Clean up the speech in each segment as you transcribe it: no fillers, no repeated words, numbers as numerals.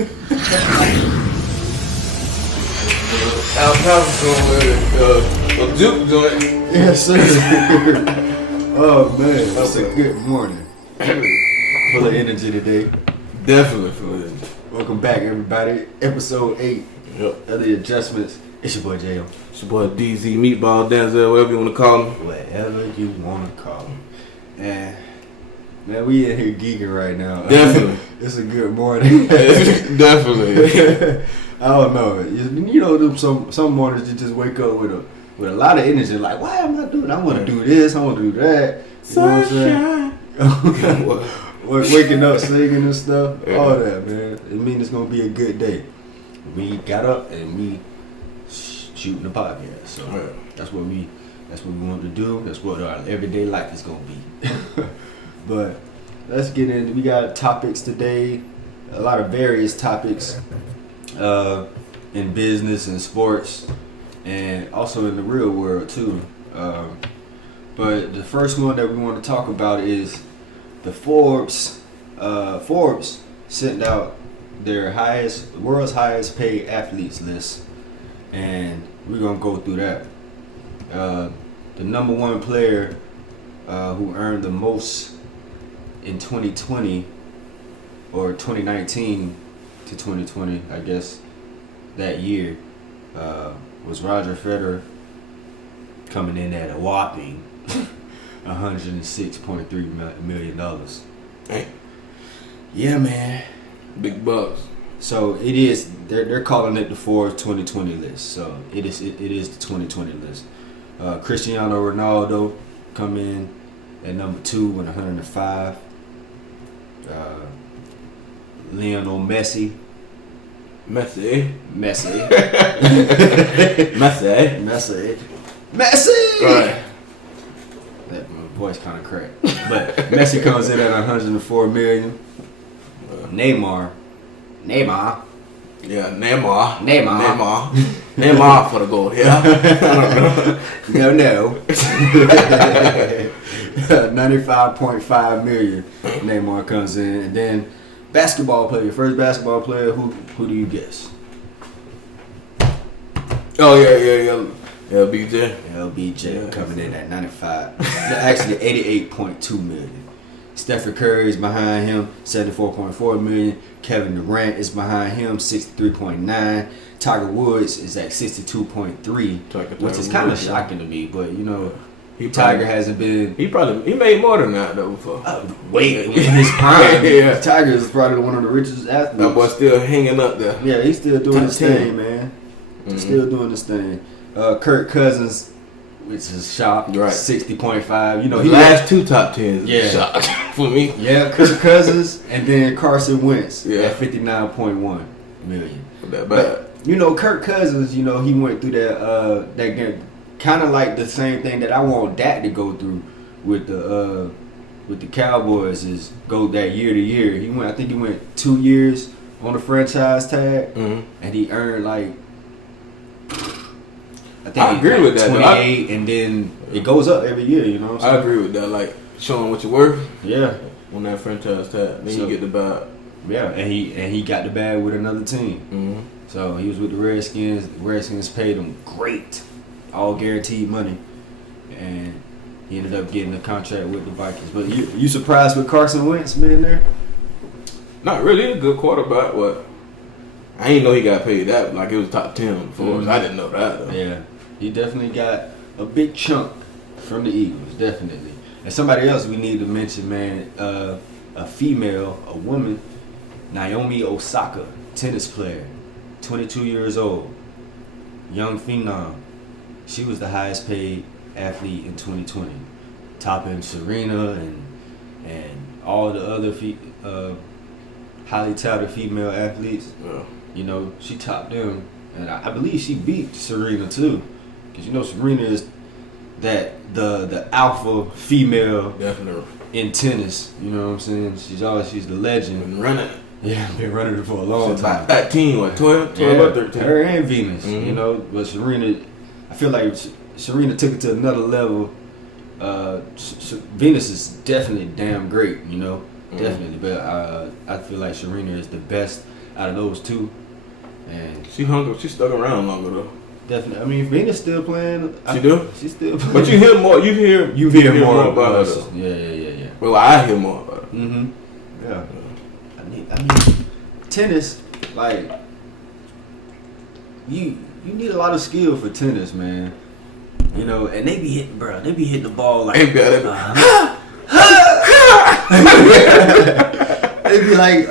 Al Pacino a juke joint. Yes, sir. Oh man, that's a good morning. Full of energy today. Definitely full of energy. Welcome back, everybody. Episode 8 of the Adjustments. It's your boy J.O. It's your boy DZ, Meatball, Denzel, whatever you want to call him. Whatever you want to call him. And man, we in here geeking right now. Definitely. It's a good morning. Definitely. I don't know. You know, some mornings you just wake up with a lot of energy. Like, why am I doing? I want to do this. I want to do that. You know what I'm saying? Waking up, singing and stuff. Yeah. All that, man. It means it's gonna be a good day. We got up and we shooting the podcast. So that's what we want to do. That's what our everyday life is gonna be. But let's get into. We got topics today. A lot of various topics. In business and sports, and also in the real world too. But the first one that we want to talk about is the Forbes. Forbes sent out their world's highest paid athletes list, and we're gonna go through that. The number one player who earned the most in 2020 or 2019 to 2020, I guess, that year, was Roger Federer, coming in at a whopping $106.3 million. Hey. Yeah, man. Big bucks. So it is. They're calling it the Forbes 2020 list. So it is the 2020 list. Cristiano Ronaldo come in at number 2 with 105. Lionel Messi. Right. That my voice kind of cracked. But Messi comes in at 104 million. Neymar. Yeah, Neymar for the goal. Yeah. No. 95.5 million. Neymar comes in, and then basketball player, first basketball player. Who do you guess? Oh yeah. LBJ Coming in at 95. Actually 88.2 million. Stephen Curry is behind him, 74.4 million. Kevin Durant is behind him, 63.9. Tiger Woods is at 62.3, which is kind of shocking to me. But you know, Tiger hasn't been. He made more than that though before. In his prime. Yeah. Tiger is probably one of the richest athletes. That boy still hanging up there. Yeah, he's still doing his 10. thing, man. Still doing his thing. Kirk Cousins, which is shocked, right? 60.5. You know, he last 2 top 10s. Yeah, shocked for me. Yeah, Kirk Cousins, and then Carson Wentz at 59.1 million. That bad. But, you know, Kirk Cousins, you know, he went through that game, kind of like the same thing that I want Dak to go through with the Cowboys, is go that year to year. I think he went 2 years on the franchise tag, and he earned like. I agree with that. 28, and then it goes up every year. You know what I'm saying? I agree with that. Like showing what you're worth. Yeah. On that franchise tag, then you get the bag. Yeah, and he got the bag with another team. So he was with the Redskins. The Redskins paid him great, all guaranteed money, and he ended up getting a contract with the Vikings. But you surprised with Carson Wentz being there? Not really. A good quarterback. What? I didn't know he got paid that. Like it was top 10 before. I didn't know that though. Yeah. He definitely got a big chunk from the Eagles, definitely. And somebody else we need to mention, man, a woman, Naomi Osaka, tennis player, 22 years old, young phenom. She was the highest paid athlete in 2020, topping Serena and all the other highly touted female athletes. Yeah. You know, she topped them, and I believe she beat Serena too. Because you know Serena is the alpha female definitely in tennis. You know what I'm saying? She's the legend. Been running it. Yeah, been running it for a long time. That team, what, 12 or 13? Her and Venus. You know, but Serena, I feel like Serena took it to another level. Venus is definitely damn great, you know. definitely. But I feel like Serena is the best out of those two. And she hung up. She stuck around longer though. Definitely. I mean, Venus still playing. She do? She's still playing. But you hear more. You hear more about her. Yeah. Well, I hear more about her. Mm-hmm. Yeah. I mean, tennis, like, you need a lot of skill for tennis, man. You know, and they be hitting the ball like. They be like,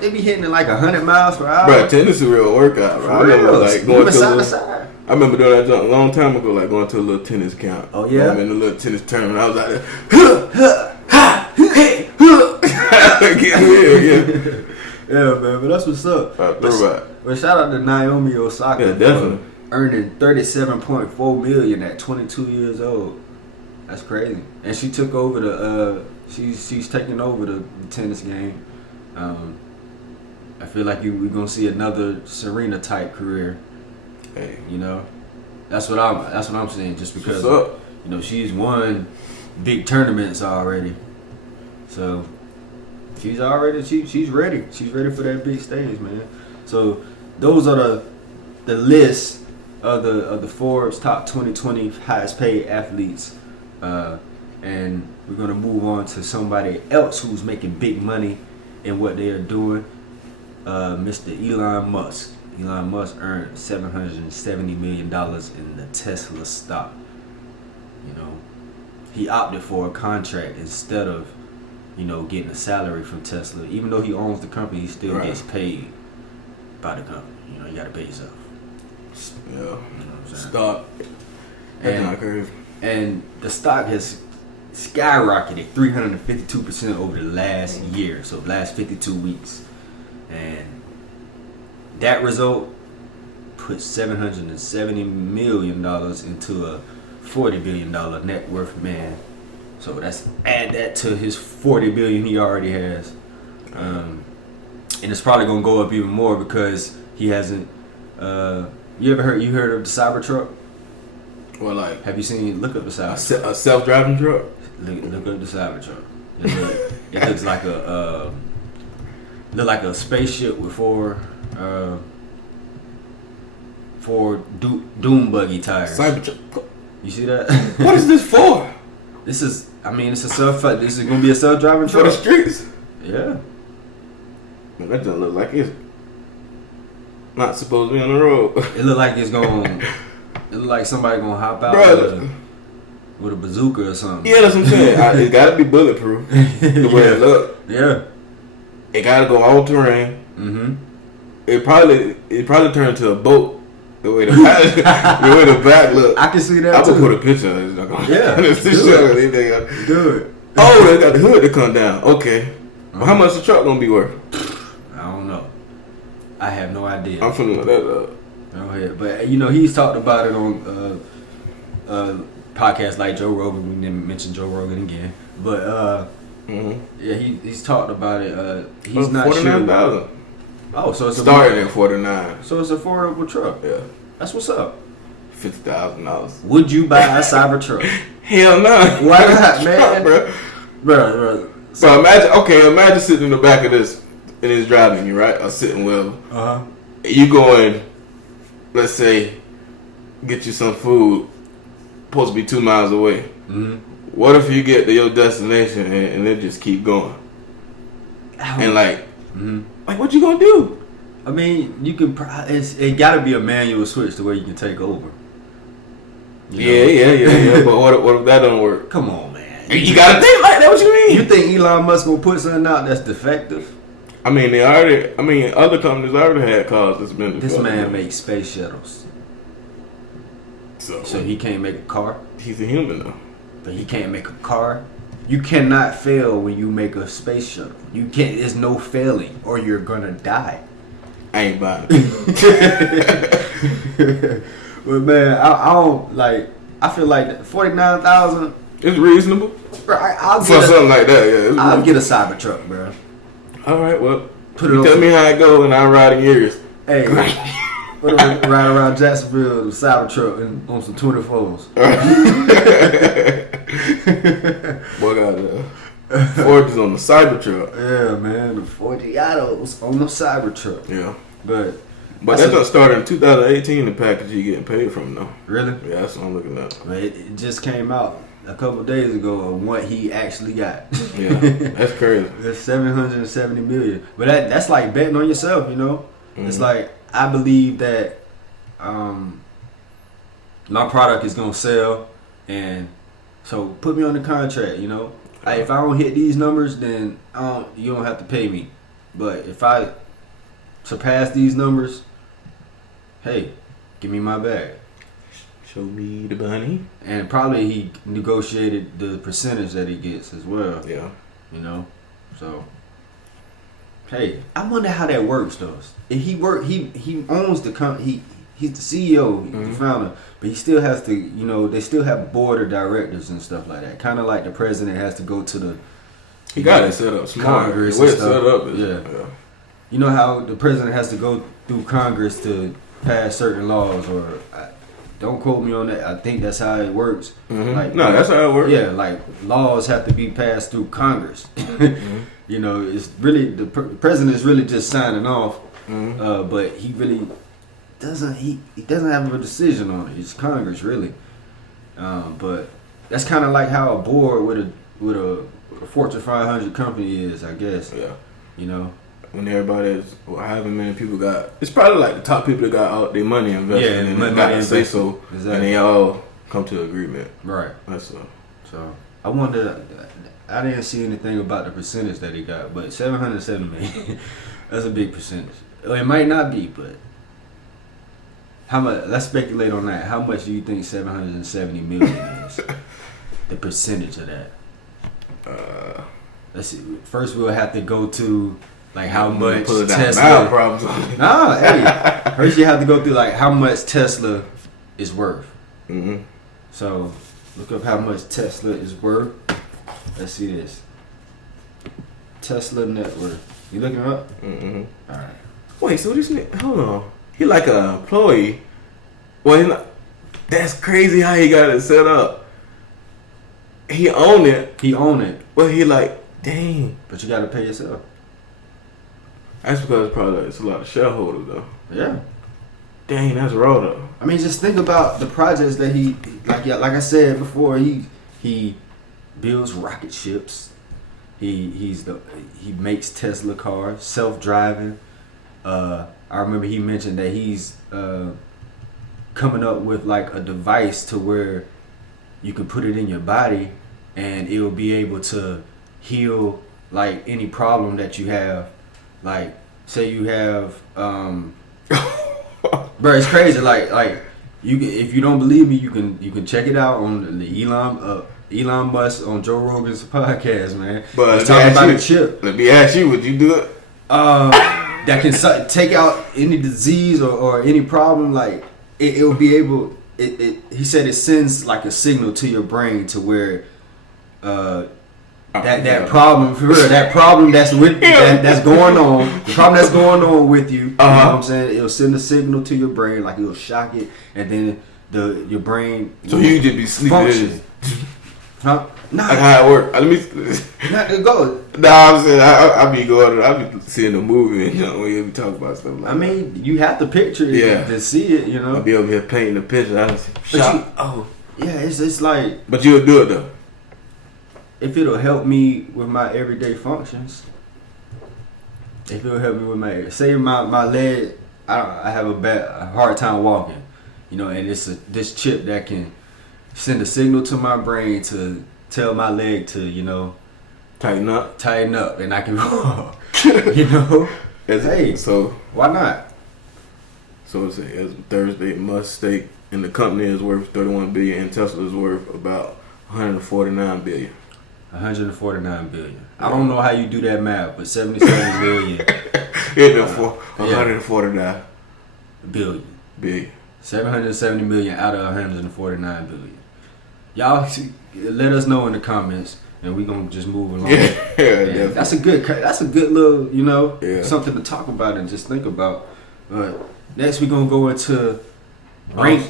they be hitting it like 100 miles per hour. Bro, tennis is a real workout, bro. I remember like going to side to side. I remember doing that a long time ago, like going to a little tennis camp. Oh yeah, in a little tennis tournament. I was like, yeah, man. But that's what's up. But shout out to Naomi Osaka. Yeah, definitely. Earning $37.4 million at 22 years old. That's crazy. And she took over the. She's taking over the tennis game. I feel like we're gonna see another Serena type career. Hey, you know, that's what I'm saying. Just because you know she's won big tournaments already, so she's ready. She's ready for that big stage, man. So those are the list of the Forbes top 2020 highest paid athletes, and we're gonna move on to somebody else who's making big money in what they are doing. Mr. Elon Musk. Elon Musk earned $770 million in the Tesla stock. You know, he opted for a contract instead of, you know, getting a salary from Tesla. Even though he owns the company, he still gets paid by the company. You know, you got to pay yourself. Yeah. You know what I'm saying? Stock. And the stock has skyrocketed 352% over the last year, so last 52 weeks. And that result put $770 million into a $40 billion net worth man. So add that to his $40 billion he already has. And it's probably gonna go up even more because he hasn't. You heard of the Cybertruck? Well, like, have you seen? Look up the Cybertruck. A self-driving truck. Look up the Cybertruck. It looks like a spaceship with four doom buggy tires. Cybertruck. You see that? What is this for? This is gonna be a self-driving truck for the streets. Yeah. Man, that doesn't look like it's not supposed to be on the road. It look like it's going. It look like somebody gonna hop out with a bazooka or something. Yeah, that's what I'm saying. It gotta be bulletproof. The way it look. Yeah. It gotta go all terrain. Mm-hmm. It probably turned into a boat. The way the back look. I can see that I too. would put a picture of it. Yeah. Good. Oh, they got the hood to come down. Okay. Well, how much the truck gonna be worth? I don't know. I have no idea. I'm finna look that up. Go ahead. But you know, he's talked about it on podcasts like Joe Rogan. We didn't mention Joe Rogan again. But yeah, he's talked about it. He's not sure. $49,000. Oh, so it's starting at $49,000. So it's an affordable truck. Yeah. That's what's up. $50,000. Would you buy a Cybertruck? Hell no. Why not, man? Bro. So imagine sitting in the back of this and it's driving you, right? Or sitting well. Uh-huh. You going, let's say, get you some food, supposed to be 2 miles away. Mm-hmm. What if you get to your destination and it just keep going? And like what you gonna do? I mean, you can. It gotta be a manual switch to where you can take over. Yeah. But what if that don't work? Come on, man. You gotta think like that. What you mean? You think Elon Musk gonna put something out that's defective? I mean, other companies already had cars that's been defective. This man makes space shuttles. So he can't make a car. He's a human though. But he can't make a car. You cannot fail when you make a space shuttle. You can't. There's no failing, or you're gonna die. I ain't buying it. But man, I don't like. I feel like 49,000. It's reasonable. Bro, I'll get something like that. Yeah, I'll get a Cybertruck, bro. All right, well, tell me how it goes, and I'll ride in yours. Hey, what ride around Jacksonville with a Cybertruck and on some 24s. Boy, God, Forbes is on the Cybertruck. Yeah, man, the Forgiatos on the Cybertruck. Yeah. But that's gonna start in 2018. The package you getting paid from though. Really? Yeah, that's what I'm looking at. But it just came out a couple days ago of what he actually got. Yeah, that's crazy. That's $770 million. But that's like betting on yourself, you know. Mm-hmm. It's like I believe that my product is gonna sell, and so put me on the contract, you know. If I don't hit these numbers, then you don't have to pay me. But if I surpass these numbers, hey, give me my bag. Show me the money. And probably he negotiated the percentage that he gets as well. Yeah. You know? So, hey, I wonder how that works though. If he owns the company, he's the CEO, the founder, but he still has to, you know, they still have board of directors and stuff like that. Kind of like the president has to go to the He got it set up smart. Congress The way and it's stuff. set up is, Yeah. You know how the president has to go through Congress to pass certain laws, or don't quote me on that. I think that's how it works. Mm-hmm. Like, no, that's how it works. Yeah, like laws have to be passed through Congress. You know, it's really the president is really just signing off, but he really doesn't. He doesn't have a decision on it. It's Congress really. But that's kind of like how a board with a Fortune 500 company is, I guess. Yeah. You know. When everybody's, however many people got, it's probably like the top people that got all their money invested, Yeah, and money they got to say invested. so, Exactly. and they all come to agreement. Right. That's all. So I wonder. I didn't see anything about the percentage that he got, but $770 million. That's a big percentage. It might not be, but how much? Let's speculate on that. How much do you think $770 million is? The percentage of that. Let's see. First, we'll have to go to like how much Put it down Tesla. now, problems. Nah, hey. First, you have to go through like how much Tesla is worth. Mm-hmm. So look up how much Tesla is worth. Let's see this. Tesla net worth. You looking it up? Mm-hmm. All right. Wait, so this nigga, hold on. He like an employee. Well, he not, that's crazy how he got it set up. He owned it. He own it, Well, he like, dang. but you got to pay yourself. That's because it's a lot of shareholders though. Yeah. Dang, that's raw though. I mean, just think about the projects that he like I said before. He builds rocket ships. He makes Tesla cars, self-driving. I remember he mentioned that he's coming up with like a device to where you can put it in your body and it will be able to heal like any problem that you have. Like, say you have, bro, it's crazy. Like if you don't believe me, you can check it out on the Elon Musk on Joe Rogan's podcast, man. But he's talking about a chip. Let me ask you, would you do it? That can take out any disease or any problem. Like it will be able. He said it sends like a signal to your brain to where that problem for real, that problem that's with that's going on, the problem that's going on with you. You know what I'm saying? It'll send a signal to your brain, like it'll shock it, and then your brain. So you just be sleeping. Huh? Nah, Like how it work? Let me. not to go. Nah, I'm saying I be going. I be seeing the movie and when you be talking about stuff like that. I mean, you have to picture it to see it. You know. I'll be over here painting the picture. I just shot. Yeah, it's like. But you'll do it though. If it'll help me with my everyday functions. If it'll help me with my leg, I have a hard time walking, you know, and it's this chip that can send a signal to my brain to tell my leg to, you know, tighten up, and I can walk. You know, hey, so why not? So it's Thursday. Musk stake in the company is worth $31 billion, and Tesla is worth about $149 billion. 149 billion. I don't know how you do that math, but 77 million. It's 149 billion. 770 million out of 149 billion. Y'all let us know in the comments, and we gonna just move along. Yeah, that's a good little, you know, something to talk about and just think about. But next we gonna go into rank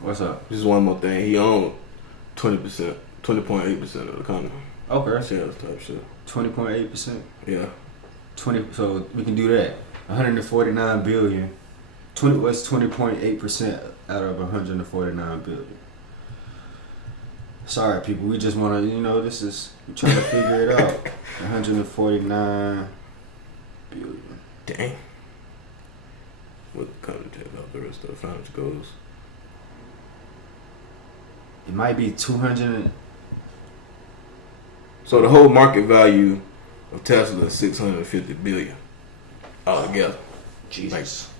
What's up? Just one more thing. He owned 20%, 20.8% of the company. Okay. Sales type shit. 20.8%. Yeah. 20. So we can do that. 149 billion. What's 20.8% out of 149 billion? Sorry, people. We just want to, we're trying to figure it out. 149 billion. Dang. What kind of check out the rest of the financial goals? It might be 200. So the whole market value of Tesla is $650 billion altogether. Jesus.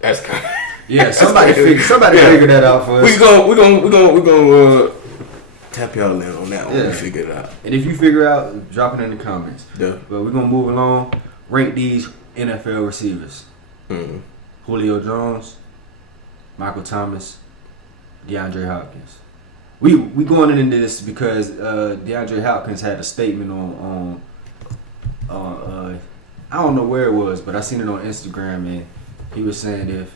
That's kind of yeah. Somebody figure that out for us. We gonna tap y'all in on that one. Yeah. We figure it out. And if you figure out, drop it in the comments. Yeah. But we're gonna move along. Rank these NFL receivers: Julio Jones, Michael Thomas, DeAndre Hopkins. We going into this because DeAndre Hopkins had a statement on I don't know where it was, but I seen it on Instagram, and he was saying if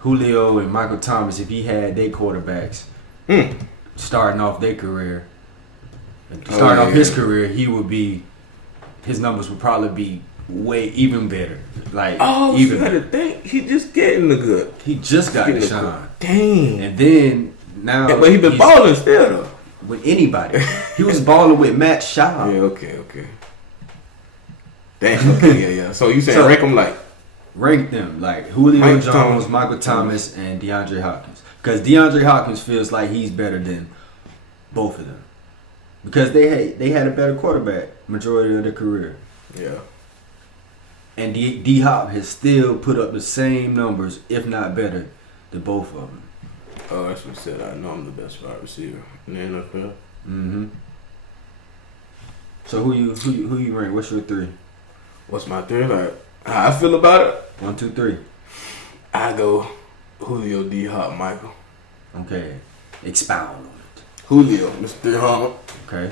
Julio and Michael Thomas, if he had their quarterbacks starting off their career, his career, his numbers would probably be way even better. Like, you gotta think he just getting the good. He just got the shine. Dang. And then now, but he been balling still though. With anybody, he was balling with Matt Schaub. Yeah. Okay. Damn. Okay. Yeah. So you saying rank them like Julio Jones, Michael Thomas, and DeAndre Hopkins. Because DeAndre Hopkins feels like he's better than both of them. Because they had a better quarterback majority of their career. Yeah. And D Hop has still put up the same numbers, if not better, than both of them. Oh, that's what I said. I know I'm the best wide receiver in the NFL. Mm-hmm. So who you rank? What's your 3? What's my 3? Like how I feel about it? 1, 2, 3. I go Julio, D Hop, Michael. Okay. Expound on it. Julio, Mr. Hop. Okay.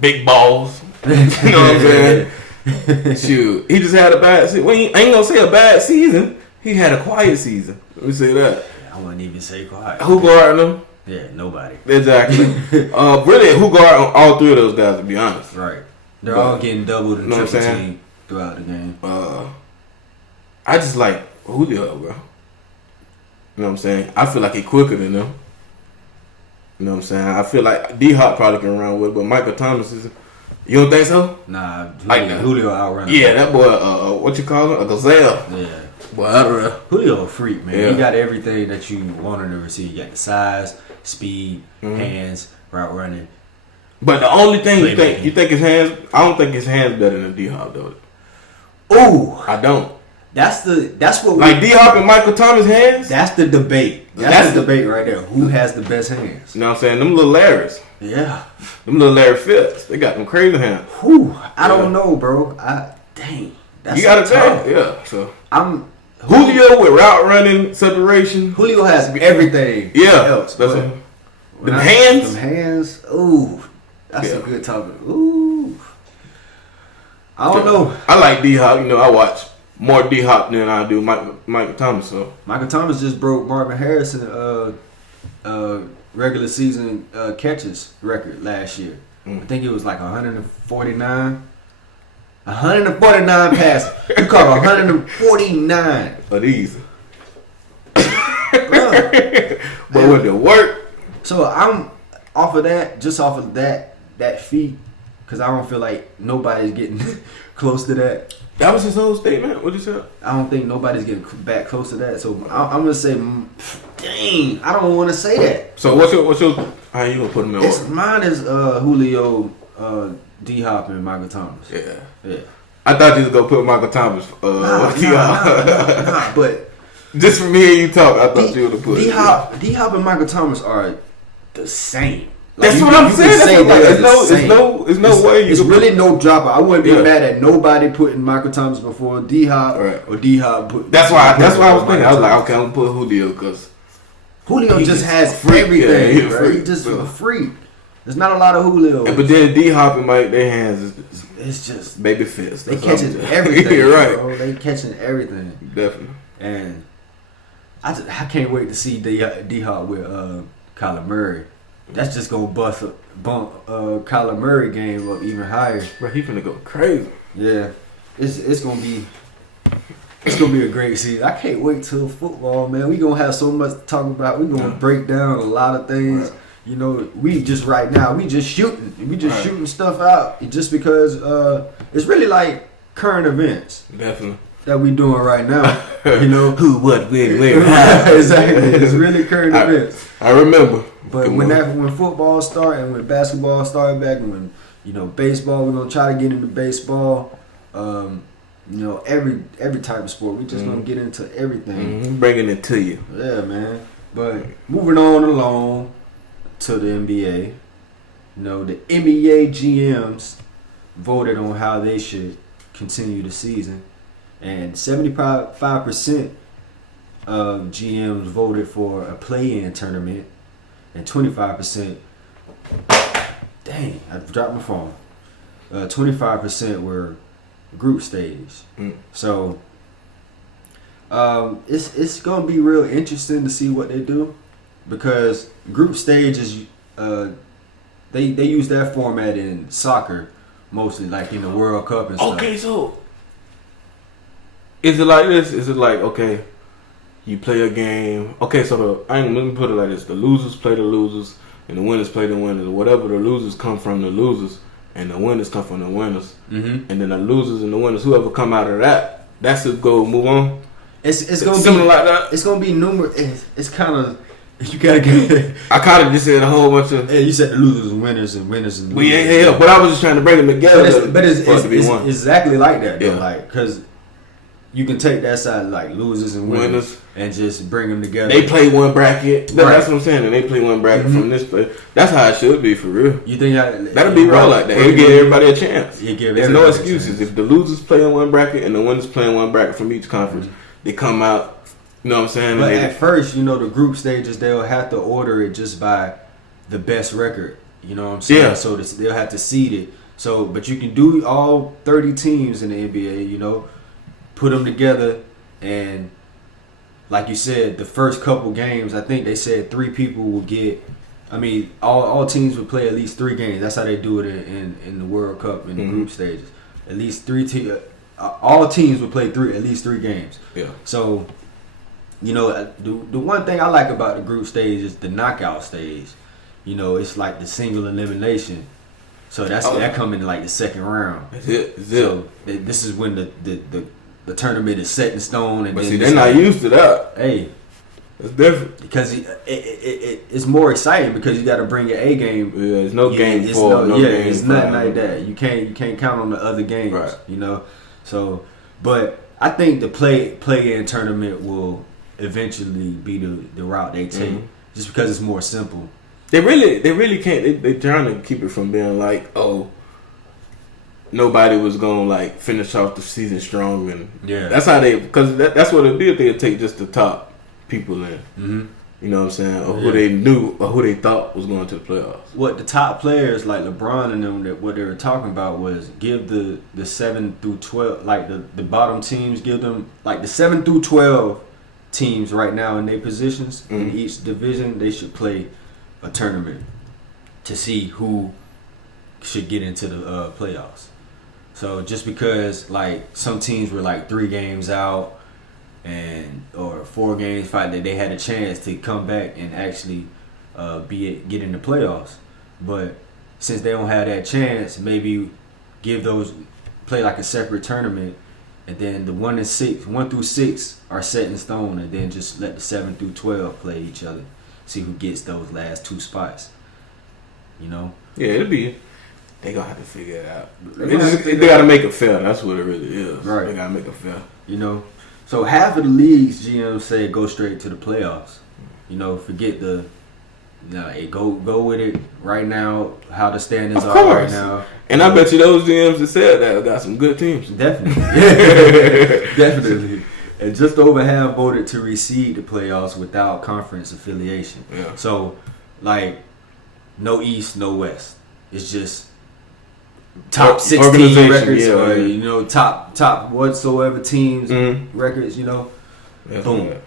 Big balls. You know what I'm saying? Shoot, he just had a bad season. Well, I ain't gonna say a bad season. He had a quiet season. Let me say that. I wouldn't even say quiet. Who guarding him? Yeah, nobody. Exactly. Really, who guarding all 3 of those guys? To be honest, right? They're all getting doubled and triple teamed throughout the game. I just like Julio, bro. You know what I'm saying? I feel like he's quicker than them. You know what I'm saying? I feel like D Hop probably can run with it, but Michael Thomas is. You don't think so? Nah, Julio outrun. Yeah, that boy. What you call him? A gazelle. Yeah. Boy, I don't know. Julio a freak, man. Yeah. He got everything that you wanted to receive. You got the size, speed, hands, route running. But the only thing you think his hands. I don't think his hands better than D Hop though. Ooh, I don't. That's what like D Hop and Michael Thomas hands. That's the debate. That's the debate right there. Who has the best hands? You know what I'm saying? Them little Larrys. Yeah. Them little Larry Phipps. They got them crazy hands. Whew. I don't know, bro. Dang. That's you got to think. Yeah. So I'm Julio with route running, separation. Julio has everything. Yeah. Else. That's them hands. Them hands. Ooh. That's a good topic. Ooh. I don't know. I like D Hop. You know, I watch more D Hop than I do Michael Thomas. So Michael Thomas just broke Marvin Harrison regular season catches record last year. I think it was like 149. 149 passes. You caught 149 of these. But with the work. So I'm off of that, just off of that feat, because I don't feel like nobody's getting close to that. That was his whole statement. What you said? I don't think nobody's getting back close to that. So I'm gonna say, dang, I don't want to say that. So what's your? How you gonna put him in order? Mine is Julio, D Hop, and Michael Thomas. Yeah. Yeah. I thought you was gonna put Michael Thomas. Nah, but just for me and you talk, I thought you would have put D Hop and Michael Thomas are the same. Like, that's what I'm saying. There's no way you. It's really no dropper. I wouldn't be mad at nobody putting Michael Thomas before D Hop or D Hop. That's why I was thinking. I was like, okay, I'm gonna put Julio because Julio just has everything. Yeah, he's just a freak. There's not a lot of Julio. But then D Hop and Mike, their hands it's just baby fists. They catching everything. You're right. Bro. They catching everything. Definitely. And I can't wait to see D Hop with Kyler Murray. That's just gonna bump Kyler Murray game up even higher. Bro, he finna go crazy. Yeah, it's gonna be a great season. I can't wait till football, man. We gonna have so much to talk about. We gonna break down a lot of things. You know, we just right now we just shooting. We just shooting stuff out just because it's really like current events. Definitely. That we doing right now. You know who, what, where, how. Exactly. It's really current events. I remember. But when football started and when basketball started back and when baseball, we're gonna try to get into baseball. Every type of sport. We just gonna get into everything. Bringing it to you. Yeah, man. But moving on along to the NBA. The NBA GMs voted on how they should continue the season, and 75% of GMs voted for a play-in tournament, and 25%. Dang, I dropped my phone. 25% were group stage. So it's gonna be real interesting to see what they do, because group stage is they use that format in soccer mostly, like in the World Cup and stuff. Okay, so is it like this? Is it like, okay, you play a game? Okay, so let me put it like this: the losers play the losers, and the winners play the winners. Whatever the losers come from the losers, and the winners come from the winners. And then the losers and the winners, whoever come out of that's the goal. Move on. It's gonna something be like that. It's gonna be numerous. It's kind of you gotta get. I kind of just said a whole bunch of. Yeah, you said the losers and winners and winners and. Losers. Yeah, but I was just trying to bring them together. But it's exactly like that though. Like, because you can take that side like losers and winners and just bring them together. They play one bracket. That's what I'm saying. And they play one bracket from this place. That's how it should be for real. You think that'll be real like that? It'll give everybody a chance. There's no excuses. If the losers play in one bracket and the winners play in one bracket from each conference, they come out. You know what I'm saying? But at first, the group stages, they'll have to order it just by the best record. You know what I'm saying? Yeah. So they'll have to seed it. So, but you can do all 30 teams in the NBA. Put them together, and like you said, the first couple games, I think they said 3 people will get. I mean, all teams would play at least 3 games. That's how they do it in the World Cup in the group stages. At least 3 teams. All teams would play at least 3 games. Yeah. So, the one thing I like about the group stage is the knockout stage. It's like the single elimination. So that come in like the second round. That's it. So this is when the tournament is set in stone, and but then see, they're not used to that. Hey, it's different because it's more exciting because you got to bring your A game. Yeah, there's no game it's for no game. It's nothing like that. You can't count on the other games. Right. So, but I think the play-in tournament will eventually be the route they take, just because it's more simple. They really can't. They're trying to keep it from being like, oh, nobody was gonna like finish off the season strong, and that's how because that's what it did. They'll take just the top people in. You know what I'm saying, or who they knew or who they thought was going to the playoffs. What the top players like LeBron and them, what they were talking about was give the 7 through 12, like the bottom teams, give them like the 7 through 12 teams right now in their positions in each division. They should play a tournament to see who should get into the playoffs. So just because like some teams were like 3 games out or 4 games fight, that they had a chance to come back and actually get in the playoffs. But since they don't have that chance, maybe play like a separate tournament, and then the 1 through 6 are set in stone, and then just let the 7 through 12 play each other, see who gets those last 2 spots. Yeah, it'll be. They gonna have to figure it out. They gotta make it fair. That's what it really is. Right. They gotta make it fair. So half of the leagues GMs say go straight to the playoffs. Forget go with it right now. How the standings are right now. And I bet you those GMs that said that got some good teams. Definitely, definitely. And just over half voted to reseed the playoffs without conference affiliation. Yeah. So, like, no East, no West. It's just top 16 records, or top whatsoever teams records. Yeah, boom.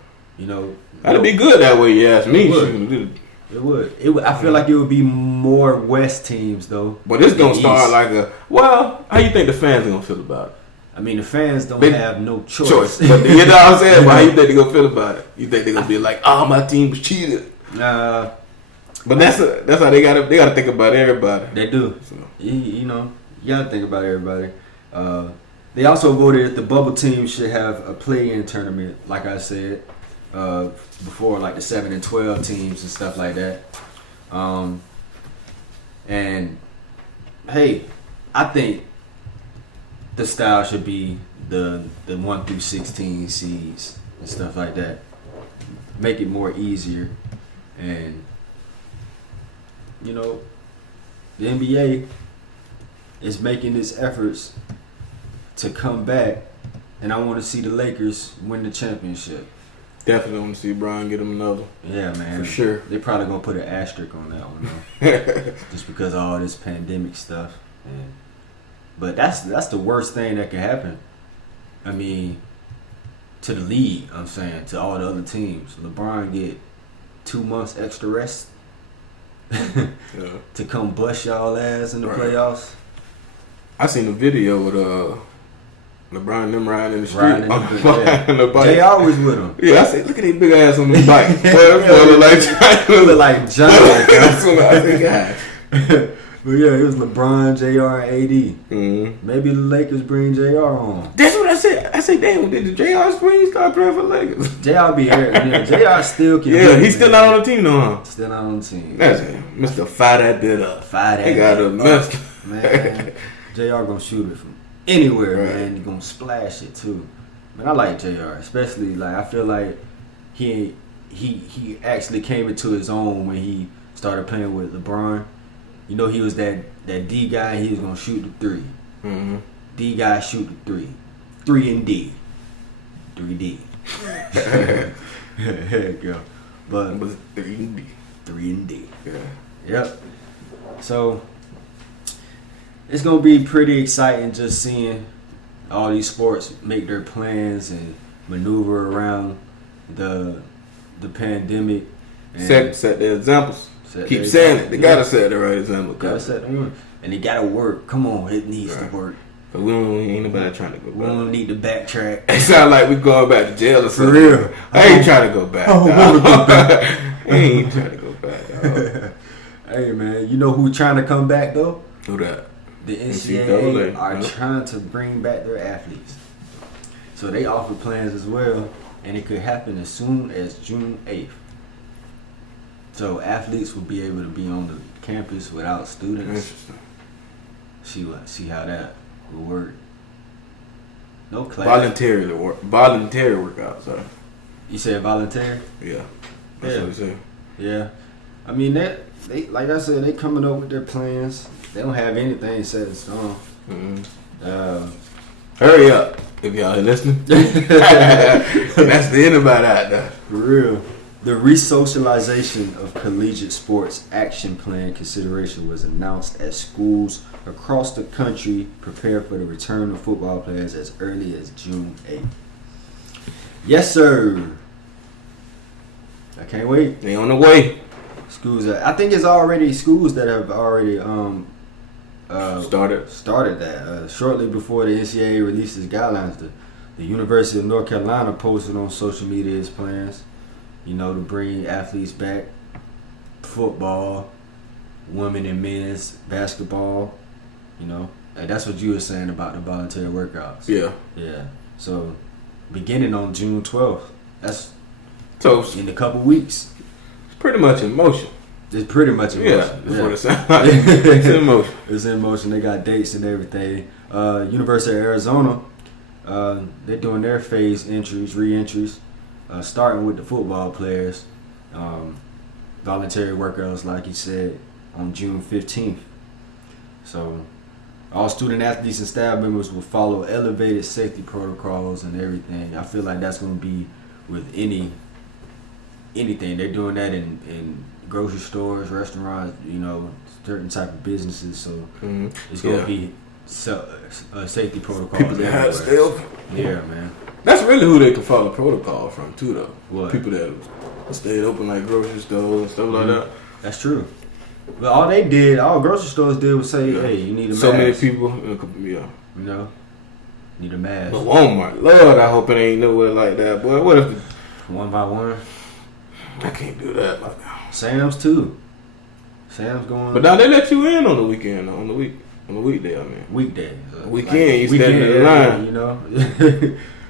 That'd be good that way. You ask me. It would. I feel like it would be more West teams though. But it's gonna start like a. Well, how you think the fans are gonna feel about it? I mean, the fans don't have no choice. But you know what I'm saying? But how you think they gonna feel about it? You think they gonna be like, "Oh, my team was cheated"? But that's how they gotta think about everybody. They do. So. You know, you gotta think about everybody. They also voted that the bubble team should have a play-in tournament, like I said. Before, like the 7 and 12 teams and stuff like that. And hey, I think the style should be the 1 through 16 seeds and stuff like that. Make it more easier, and you know, the NBA is making its efforts to come back, and I want to see the Lakers win the championship. Definitely want to see Brian get him another. Yeah, man. For sure. They're probably going to put an asterisk on that one, though. Just because of all this pandemic stuff. But that's the worst thing that could happen. I mean, to the league, I'm saying, to all the other teams. LeBron get 2 months extra rest to come bust y'all ass in the playoffs. I seen a video with LeBron and them riding in the street on the bike. JR was with him. Yeah, I said, look at these big ass on the bike. Boy, look like giant. I said, God. But yeah, it was LeBron, JR, and AD. Mm-hmm. Maybe the Lakers bring JR on. That's what I said. I said, damn, did the JR spring start playing for the Lakers? JR be here. Yeah, JR still can. Yeah, he's still not on the team, though, huh? Still not on the team. That's it. Mr. Fire that bit up. Fire that bit up. Man, JR gonna shoot it from anywhere, man. He gonna splash it too. Man, I like JR, especially like I feel like he actually came into his own when he started playing with LeBron. You know, he was that D guy. He was gonna shoot the three. Mm-hmm. D guy shoot the three. 3 and D. 3D. There you go. But 3 and D. 3 and D. Yeah. Yep. So it's gonna be pretty exciting just seeing all these sports make their plans and maneuver around the pandemic. And set the examples. Keep saying it. They gotta set the right example. Gotta set the one. And it gotta work. Come on, it needs to work. But we ain't nobody trying to go back. We don't need to backtrack. It sound like we going back to jail or something. For real. I ain't trying to go back. I ain't trying to go back. Hey man, you know who trying to come back though? Who that? The NCAA are trying to bring back their athletes. So they offer plans as well, and it could happen as soon as June 8th. So athletes will be able to be on the campus without students. Interesting. See how that will work. No class. Voluntary workouts. Sorry. You said voluntary? Yeah. That's what you said. Yeah. I mean they like I said, they coming up with their plans. They don't have anything set in stone. Mm-hmm. Hurry up if y'all are listening. That's the end about that. For real. The resocialization of collegiate sports action plan consideration was announced as schools across the country prepare for the return of football players as early as June 8th. Yes, sir. I can't wait. They on the way. Schools. I think it's already schools that have already started that. Shortly before the NCAA released its guidelines, the University of North Carolina posted on social media its plans. You know, to bring athletes back, football, women and men's basketball, you know. And that's what you were saying about the voluntary workouts. Yeah. Yeah. So, beginning on June 12th. That's in a couple weeks. It's pretty much in motion. It's pretty much in motion. That's what it sounds like. It's in motion. It's in motion. They got dates and everything. University of Arizona, they're doing their phase re-entries. Starting with the football players, voluntary workouts, like you said, on June 15th. So, all student athletes and staff members will follow elevated safety protocols and everything. I feel like that's going to be with anything. They're doing that in grocery stores, restaurants, you know, certain type of businesses. So, it's going to be safety protocols. People that have to stay open. Yeah, man. That's really who they can follow protocol from too, though. What? People that stayed open like grocery stores and stuff like that. That's true. But all grocery stores did was say, hey, you need a mask. So many people, yeah. You know, need a mask. But Walmart, Lord, I hope it ain't nowhere like that, boy. What if one by one? I can't do that. Like, Sam's too. Sam's going. but now they let you in on the weekend, on the weekday. I mean, weekday. Weekend, you standing in line. You know,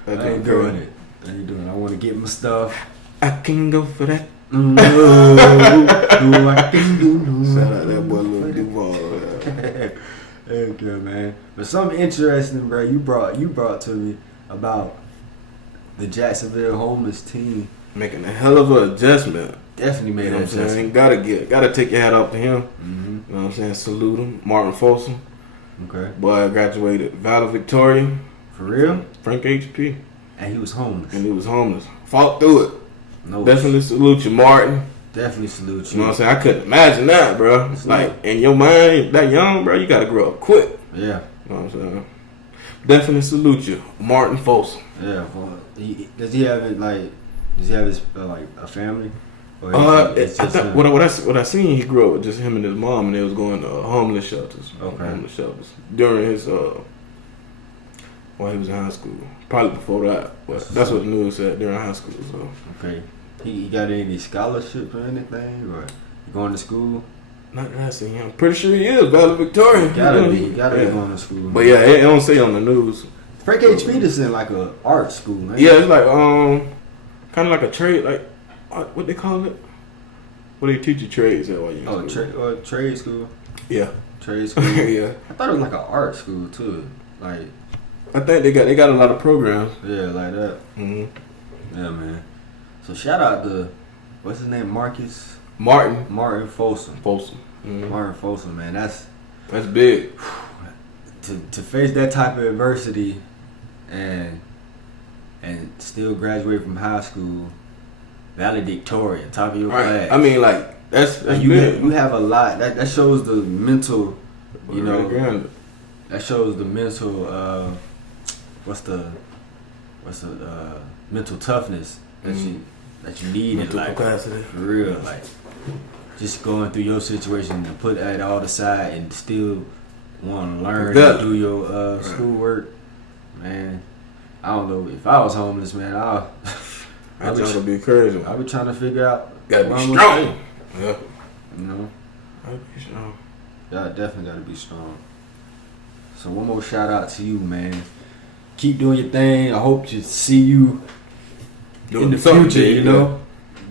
I ain't doing it. I want to get my stuff. I can go for that. I can do. Shout out that boy Lil Duval. Thank you, man. But something interesting, bro. You brought to me about the Jacksonville homeless team Making a hell of an adjustment. Definitely made an adjustment. Gotta take your hat off to him. Mm-hmm. You know what I'm saying? Salute him. Martin Folsom. Okay. Boy, graduated valedictorian. For real? Frank HP. And he was homeless. Fought through it. No. Definitely salute you, Martin. Definitely salute you. You know what I'm saying? I couldn't imagine that, bro. It's like, in your mind, that young, bro, you gotta grow up quick. Yeah. You know what I'm saying? Definitely salute you, Martin Folsom. Yeah. Does he have his a family? Or What I seen, he grew up with just him and his mom, and they was going to homeless shelters. Okay. Homeless shelters during his while he was in high school. Probably before that, but that's what the news said during high school. So okay, he got any scholarships or anything, or going to school? Not that I seen him. Pretty sure he is valedictorian. Gotta be going to school. But yeah, it don't say on the news. Frank HP is in like a art school, man. Yeah, it's like kind of like a trade, like what they call it? What they teach you trades at while you in school? Trade school. Yeah, trade school. Yeah, I thought it was like an art school too. Like, I think they got a lot of programs. Yeah, like that. Mm-hmm. Yeah, man. So shout out to what's his name, Martin Folsom. Mm-hmm. Martin Folsom, man. That's big. To face that type of adversity and still graduate from high school, valedictorian, top of your class. I mean, like that's you big. You have a lot. That shows the mental, you know. Again. That shows the mental. What's the mental toughness that you need mental in life. Capacity. For real, like just going through your situation and put that all aside and still want to learn and do your schoolwork, man. I don't know if I was homeless, man. I'd be crazy. I'd be trying to figure out. Gotta be strong. Yeah. You know. Gotta be strong. Yeah, definitely gotta be strong. So one more shout out to you, man. Keep doing your thing. I hope to see you in the future. You know.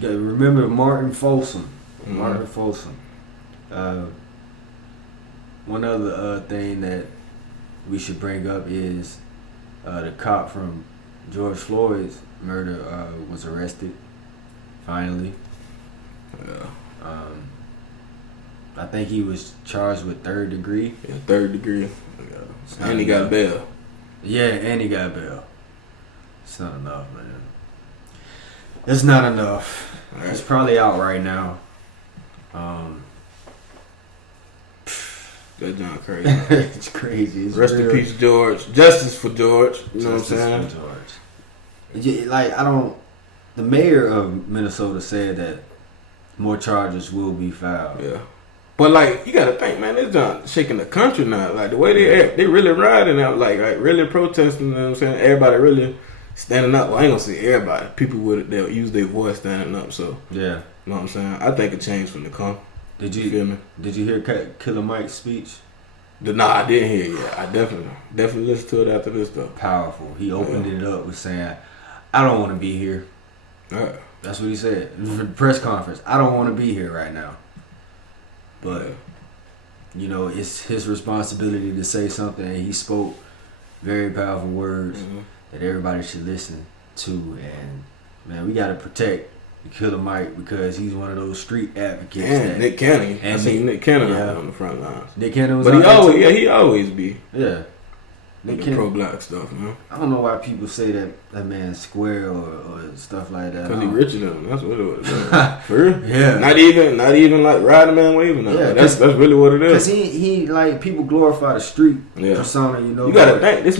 Yeah, remember Martin Folsom. Mm-hmm. Martin Folsom. One other thing that we should bring up is the cop from George Floyd's murder was arrested. Finally. Yeah. I think he was charged with 3rd degree. Yeah, 3rd degree. Yeah. And he got bail. Yeah, and he got bail. It's not enough, man. It's not enough. Right. It's probably out right now. That John crazy. It's crazy. It's Rest in peace, George. Justice for George. You know what I'm saying? Justice for George. Like, the mayor of Minnesota said that more charges will be filed. Yeah. But, like, you got to think, man, this John shaking the country now. Like, the way they act, they really riding out, like really protesting, you know what I'm saying? Everybody really standing up. Well, I ain't going to say everybody. People, they'll use their voice standing up, so. Yeah. You know what I'm saying? I think a change from the come. Did you feel me? Did you hear Killer Mike's speech? Nah, I didn't hear it yet. I definitely listened to it after this stuff. Powerful. He opened it up with saying, I don't want to be here. Yeah. That's what he said. For the press conference. I don't want to be here right now. But, you know, it's his responsibility to say something, and he spoke very powerful words that everybody should listen to. And, man, we got to protect Killer Mike because he's one of those street advocates. And Nick Cannon. I seen Nick Cannon on the front lines. Nick Cannon was he always be. Yeah. They the can't. pro-black stuff, man. I don't know why people say that man's square or stuff like that. Because he richer than them. That's what it was. For real? Yeah. Not even like riding man waving. Yeah, that's really what it is. Because he like people glorify the street persona, you know. You gotta think this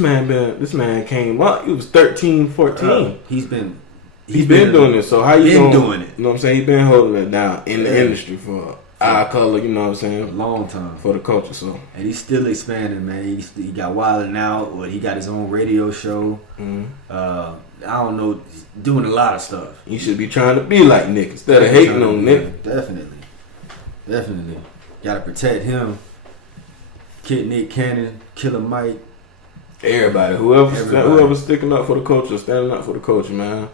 man came up. He was 13, 14. He's been doing this. So how you doing it? You know what I'm saying? He been holding it down in the industry for our color. You know what I'm saying? A long time for the culture. So and he's still expanding, man. He got Wildin' Out, or he got his own radio show. Mm-hmm. I don't know, he's doing a lot of stuff. You should be trying to be like Nick instead of hating on Nick. Definitely. Gotta protect him. Kid Nick Cannon, Killer Mike. Everybody, whoever's sticking up for the culture, standing up for the culture, man.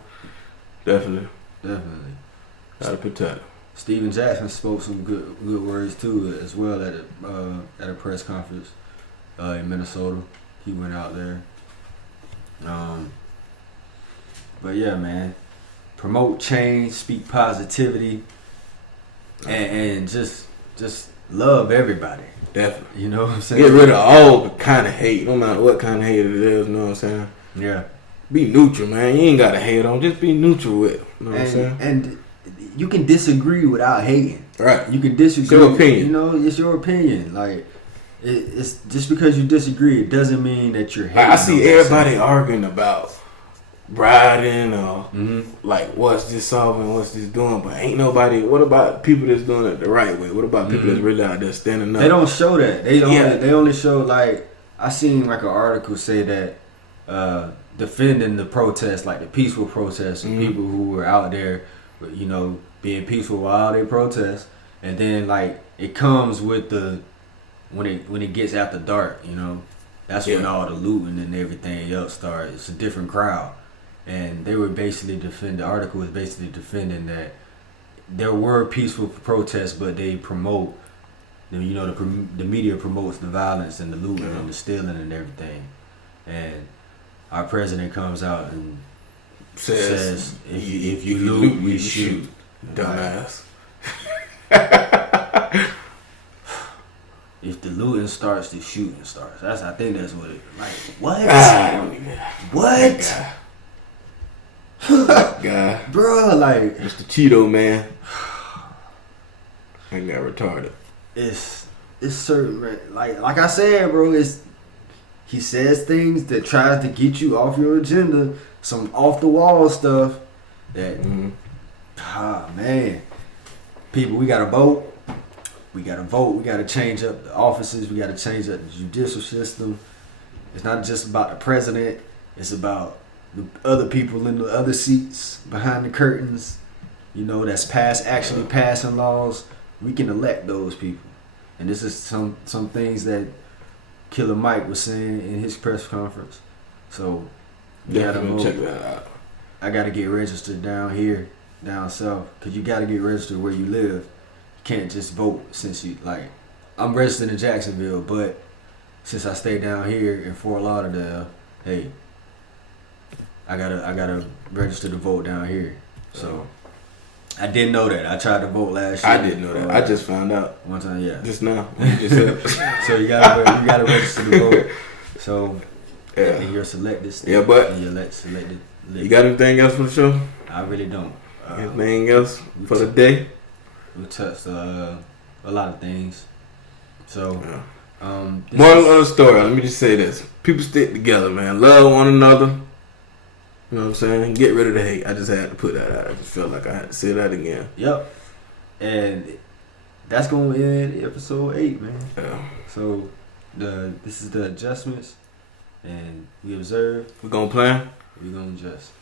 Definitely. Gotta protect. Steven Jackson spoke some good words too, as well at a press conference in Minnesota. He went out there. But yeah, man, promote change, speak positivity, and just love everybody. Definitely. You know what I'm saying? Get rid of all kind of hate, no matter what kind of hate it is. You know what I'm saying? Yeah. Be neutral, man. You ain't gotta hate on. Just be neutral with it. You know what I'm saying? And you can disagree without hating. Right. You can disagree. It's your opinion. You know, it's your opinion. Like, it's just because you disagree, it doesn't mean that you're hating. I see everybody arguing about riding or like what's this solving, what's this doing, but ain't nobody. What about people that's doing it the right way? What about people that's really out there standing up? They don't show that. They only show, like, I seen like an article say that defending the protest, like the peaceful protests, and people who were out there, you know, being peaceful while they protest, and then like it comes with the when it gets after dark, you know, that's when all the looting and everything else starts. It's a different crowd, and they were basically the article was basically defending that there were peaceful protests, but they promote, you know, the media promotes the violence and the looting and the stealing and everything, and our president comes out and says if you loot, we shoot. Dumbass. If the looting starts, the shooting starts. I think that's what it. Like what? What? Guy, bro, like Mr. Cheeto man. I got retarded. It's certain, like I said, bro. He says things that tries to get you off your agenda, some off the wall stuff. That man, people, we gotta vote. We gotta vote. We gotta change up the offices. We gotta change up the judicial system. It's not just about the president. It's about the other people in the other seats behind the curtains. You know, that's actually passing laws. We can elect those people. And this is some things that Killer Mike was saying in his press conference. So you gotta vote. Check that out. I gotta get registered down here, down south, because you gotta get registered where you live. Can't just vote since you like. I'm registered in Jacksonville, but since I stay down here in Fort Lauderdale, hey, I gotta register to vote down here. So I didn't know that. I tried to vote last year. I didn't know that. I just found out one time. Yeah, just now. You just said. So you gotta register to vote. So and you're selected. Yeah, but and you're selected. You got anything else for the show? I really don't. Anything else for the day? We touched a lot of things. So, moral of the story, let me just say this. People stick together, man. Love one another. You know what I'm saying? Get rid of the hate. I just had to put that out. I just felt like I had to say that again. Yep. And that's going to end episode 8, man. Yeah. So, this is the adjustments. And we observe. We're going to plan. We're going to adjust.